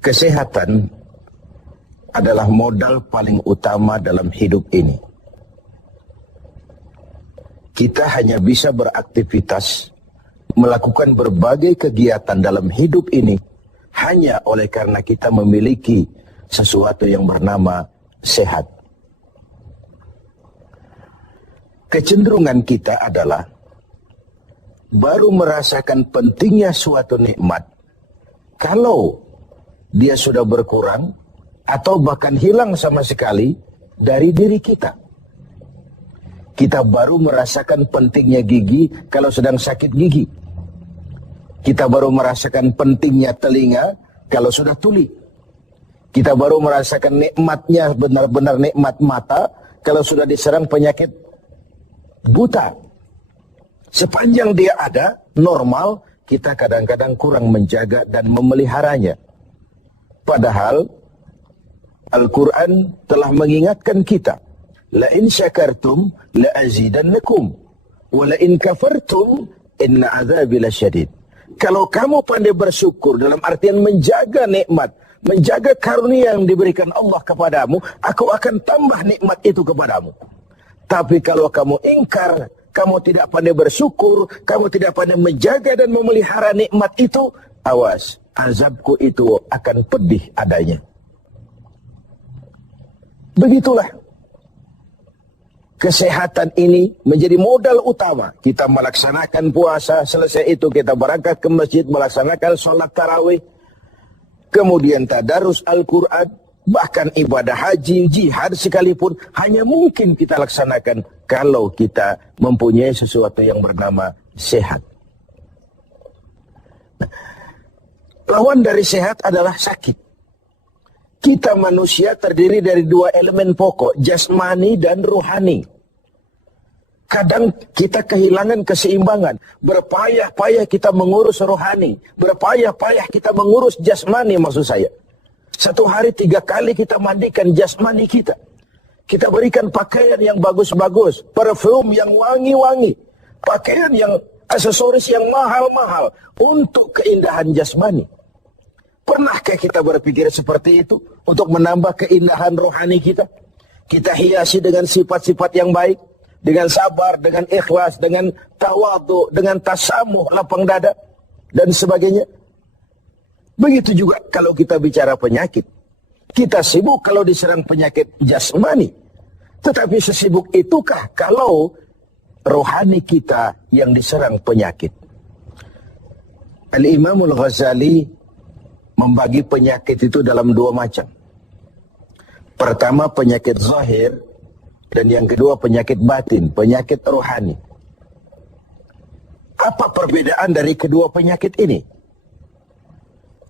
Kesehatan adalah modal paling utama dalam hidup ini. Kita hanya bisa beraktivitas, melakukan berbagai kegiatan dalam hidup ini hanya oleh karena kita memiliki sesuatu yang bernama sehat. Kecenderungan kita adalah baru merasakan pentingnya suatu nikmat kalau dia sudah berkurang atau bahkan hilang sama sekali dari diri kita. Kita baru merasakan pentingnya gigi kalau sedang sakit gigi. Kita baru merasakan pentingnya telinga kalau sudah tuli. Kita baru merasakan nikmatnya, benar-benar nikmat mata kalau sudah diserang penyakit buta. Sepanjang dia ada, normal, kita kadang-kadang kurang menjaga dan memeliharanya. Padahal Al-Quran telah mengingatkan kita, la in syakartum la azidannakum wa la in kafartum inna azabi lasyadid. Kalau kamu pandai bersyukur dalam artian menjaga nikmat, menjaga karunia yang diberikan Allah kepadamu, aku akan tambah nikmat itu kepadamu. Tapi kalau kamu ingkar, kamu tidak pandai bersyukur, kamu tidak pandai menjaga dan memelihara nikmat itu, awas, azabku itu akan pedih adanya. Begitulah. Kesehatan ini menjadi modal utama. Kita melaksanakan puasa, selesai itu kita berangkat ke masjid, melaksanakan sholat tarawih, kemudian tadarus Al-Quran, bahkan ibadah haji, jihad sekalipun, hanya mungkin kita laksanakan kalau kita mempunyai sesuatu yang bernama sehat. Lawan dari sehat adalah sakit. Kita manusia terdiri dari dua elemen pokok, jasmani dan rohani. Kadang kita kehilangan keseimbangan. Berpayah-payah kita mengurus rohani. Berpayah-payah kita mengurus jasmani maksud saya. Satu hari 3 kali kita mandikan jasmani kita. Kita berikan pakaian yang bagus-bagus. Parfum yang wangi-wangi. Pakaian yang aksesoris yang mahal-mahal. Untuk keindahan jasmani. Pernahkah kita berpikir seperti itu untuk menambah keindahan rohani kita? Kita hiasi dengan sifat-sifat yang baik, dengan sabar, dengan ikhlas, dengan tawadhu, dengan tasamuh, lapang dada, dan sebagainya. Begitu juga kalau kita bicara penyakit. Kita sibuk kalau diserang penyakit jasmani. Tetapi sesibuk itukah kalau rohani kita yang diserang penyakit? Al-Imamul Ghazali membagi penyakit itu dalam 2 macam. Pertama penyakit zahir, dan yang kedua penyakit batin, penyakit rohani. Apa perbedaan dari kedua penyakit ini?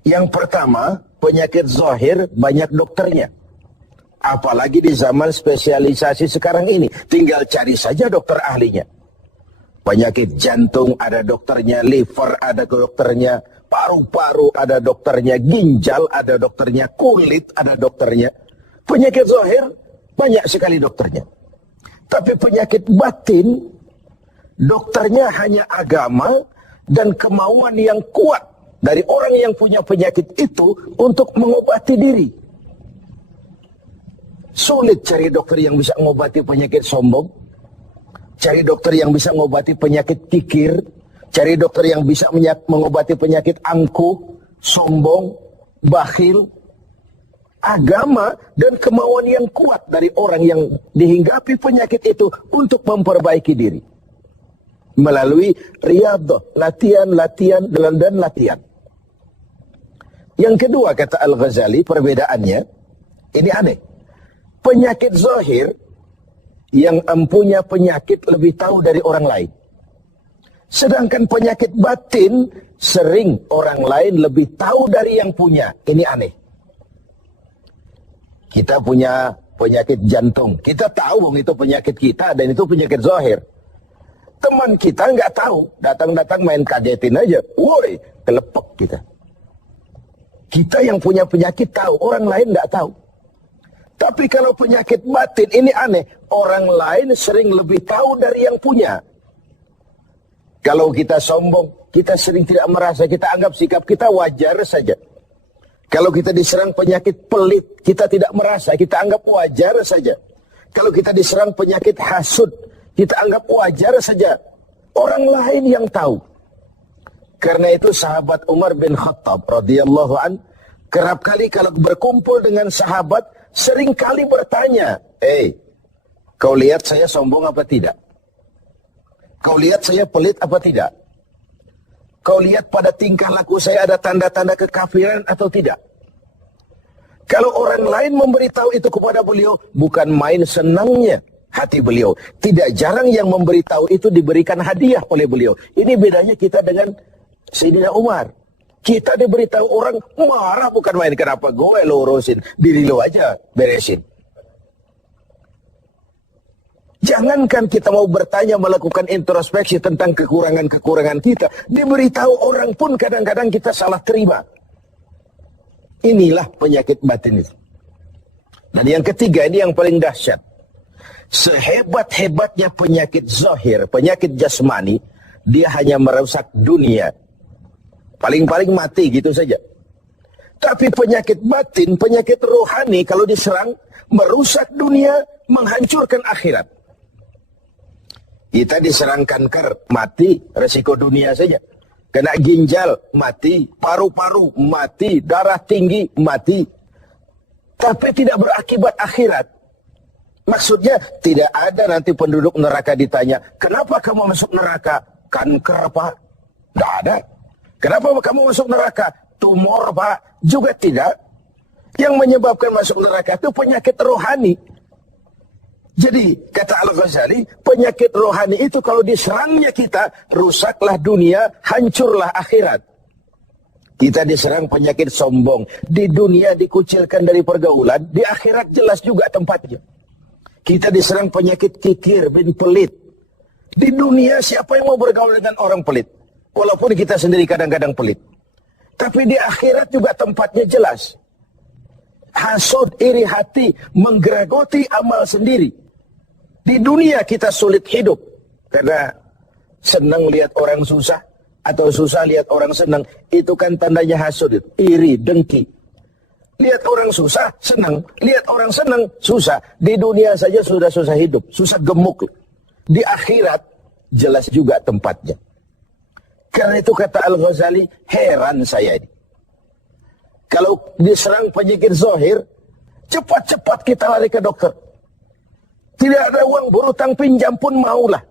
Yang pertama, penyakit zahir banyak dokternya. Apalagi di zaman spesialisasi sekarang ini, tinggal cari saja dokter ahlinya. Penyakit jantung ada dokternya, liver ada dokternya, paru-paru ada dokternya, ginjal ada dokternya, kulit ada dokternya. Penyakit zahir banyak sekali dokternya. Tapi penyakit batin, dokternya hanya agama dan kemauan yang kuat dari orang yang punya penyakit itu untuk mengobati diri. Sulit cari dokter yang bisa mengobati penyakit sombong, cari dokter yang bisa mengobati penyakit kikir, cari dokter yang bisa mengobati penyakit angkuh, sombong, bakhil. Agama dan kemauan yang kuat dari orang yang dihinggapi penyakit itu untuk memperbaiki diri. Melalui riyadhah, latihan dan latihan. Yang kedua kata Al-Ghazali, perbedaannya, ini aneh. Penyakit zahir yang mempunyai penyakit lebih tahu dari orang lain. Sedangkan penyakit batin sering orang lain lebih tahu dari yang punya. Ini aneh. Kita punya penyakit jantung. Kita tahu itu penyakit kita dan itu penyakit zahir. Teman kita nggak tahu. Datang-datang main kagetin aja. Woi, kelepek kita. Kita yang punya penyakit tahu. Orang lain nggak tahu. Tapi kalau penyakit batin ini aneh. Orang lain sering lebih tahu dari yang punya. Kalau kita sombong, kita sering tidak merasa. Kita anggap sikap kita wajar saja. Kalau kita diserang penyakit pelit, kita tidak merasa, kita anggap wajar saja. Kalau kita diserang penyakit hasud, kita anggap wajar saja. Orang lain yang tahu. Karena itu sahabat Umar bin Khattab radhiyallahu an kerap kali kalau berkumpul dengan sahabat sering kali bertanya, kau lihat saya sombong apa tidak? Kau lihat saya pelit apa tidak? Kau lihat pada tingkah laku saya ada tanda-tanda kekafiran atau tidak? Kalau orang lain memberitahu itu kepada beliau, bukan main senangnya hati beliau. Tidak jarang yang memberitahu itu diberikan hadiah oleh beliau. Ini bedanya kita dengan Sayyidina Umar. Kita diberitahu orang marah, bukan main. Kenapa gue lo urusin? Diri lo aja beresin. Jangankan kita mau bertanya, melakukan introspeksi tentang kekurangan-kekurangan kita. Diberitahu orang pun kadang-kadang kita salah terima. Inilah penyakit batin itu. Dan yang ketiga, ini yang paling dahsyat. Sehebat-hebatnya penyakit zahir, penyakit jasmani, dia hanya merusak dunia. Paling-paling mati gitu saja. Tapi penyakit batin, penyakit rohani, kalau diserang, merusak dunia, menghancurkan akhirat. Kita diserang kanker, mati, resiko dunia saja. Kena ginjal, mati. Paru-paru, mati. Darah tinggi, mati. Tapi tidak berakibat akhirat. Maksudnya, tidak ada nanti penduduk neraka ditanya, kenapa kamu masuk neraka? Kanker, Pak? Tidak ada. Kenapa kamu masuk neraka? Tumor, Pak? Juga tidak. Yang menyebabkan masuk neraka itu penyakit rohani. Jadi, kata Al-Ghazali, penyakit rohani itu kalau diserangnya kita, rusaklah dunia, hancurlah akhirat. Kita diserang penyakit sombong. Di dunia dikucilkan dari pergaulan, di akhirat jelas juga tempatnya. Kita diserang penyakit kikir bin pelit. Di dunia siapa yang mau bergaul dengan orang pelit? Walaupun kita sendiri kadang-kadang pelit. Tapi di akhirat juga tempatnya jelas. Hasud, iri hati, menggerogoti amal sendiri. Di dunia kita sulit hidup karena senang lihat orang susah atau susah lihat orang senang. Itu kan tandanya hasud, iri, dengki. Lihat orang susah, senang. Lihat orang senang, susah. Di dunia saja sudah susah hidup, susah gemuk. Di akhirat jelas juga tempatnya. Karena itu kata Al-Ghazali, heran saya ini. Kalau diserang penyakit zahir, cepat-cepat kita lari ke dokter. Tidak ada uang berutang pinjam pun maulah.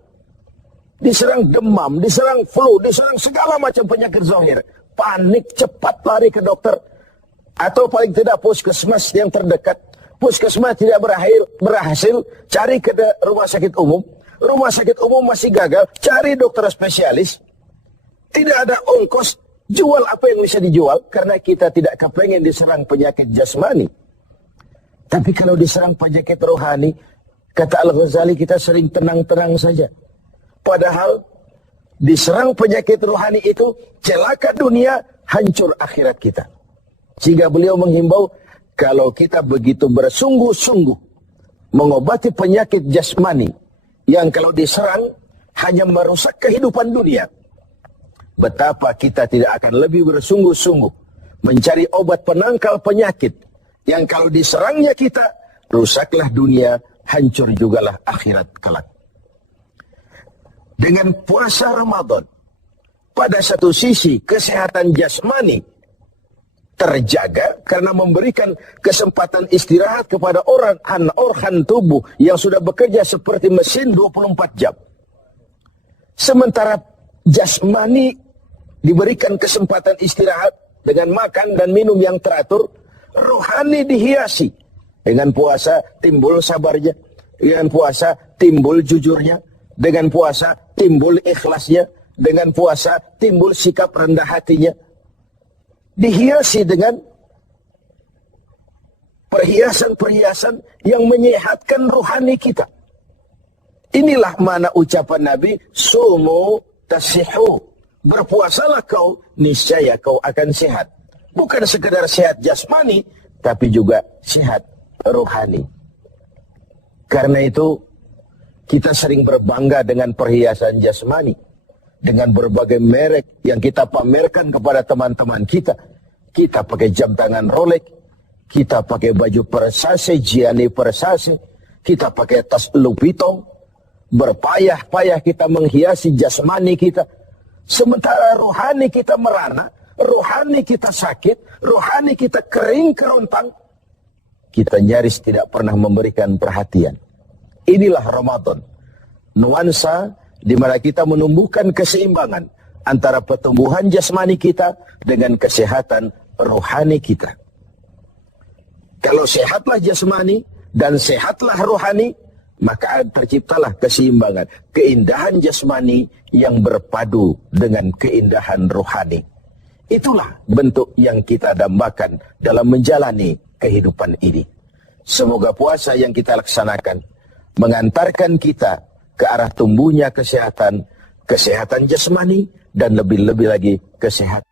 Diserang demam, diserang flu, diserang segala macam penyakit zahir. Panik, cepat lari ke dokter. Atau paling tidak puskesmas yang terdekat. Puskesmas tidak berhasil, cari ke rumah sakit umum. Rumah sakit umum masih gagal, cari dokter spesialis. Tidak ada ongkos, jual apa yang bisa dijual. Karena kita tidak kepengen diserang penyakit jasmani. Tapi kalau diserang penyakit rohani, kata Al-Ghazali, kita sering tenang-tenang saja. Padahal diserang penyakit rohani itu celaka dunia, hancur akhirat kita. Sehingga beliau menghimbau, kalau kita begitu bersungguh-sungguh mengobati penyakit jasmani yang kalau diserang hanya merusak kehidupan dunia, betapa kita tidak akan lebih bersungguh-sungguh mencari obat penangkal penyakit yang kalau diserangnya kita, rusaklah dunia, hancur jugalah akhirat kelak. Dengan puasa Ramadan, pada satu sisi kesehatan jasmani terjaga karena memberikan kesempatan istirahat kepada organ tubuh yang sudah bekerja seperti mesin 24 jam. Sementara jasmani diberikan kesempatan istirahat dengan makan dan minum yang teratur, rohani dihiasi. Dengan puasa timbul sabarnya, dengan puasa timbul jujurnya, dengan puasa timbul ikhlasnya, dengan puasa timbul sikap rendah hatinya. Dihiasi dengan perhiasan-perhiasan yang menyehatkan rohani kita. Inilah mana ucapan Nabi, sumu tasihu. Berpuasalah kau, niscaya kau akan sehat. Bukan sekedar sehat jasmani, tapi juga sehat rohani. Karena itu kita sering berbangga dengan perhiasan jasmani, dengan berbagai merek yang kita pamerkan kepada teman-teman kita. kita pakai jam tangan Rolex, kita pakai baju Versace, Gianni Versace, kita pakai tas Louis Vuitton, berpayah-payah kita menghiasi jasmani kita. Sementara rohani kita merana, rohani kita sakit, rohani kita kering kerontang. Kita nyaris tidak pernah memberikan perhatian. Inilah Ramadan. Nuansa di mana kita menumbuhkan keseimbangan antara pertumbuhan jasmani kita dengan kesehatan rohani kita. Kalau sehatlah jasmani dan sehatlah rohani, maka terciptalah keseimbangan, keindahan jasmani yang berpadu dengan keindahan rohani. Itulah bentuk yang kita dambakan dalam menjalani kehidupan ini. Semoga puasa yang kita laksanakan mengantarkan kita ke arah tumbuhnya kesehatan jasmani dan lebih-lebih lagi kesehatan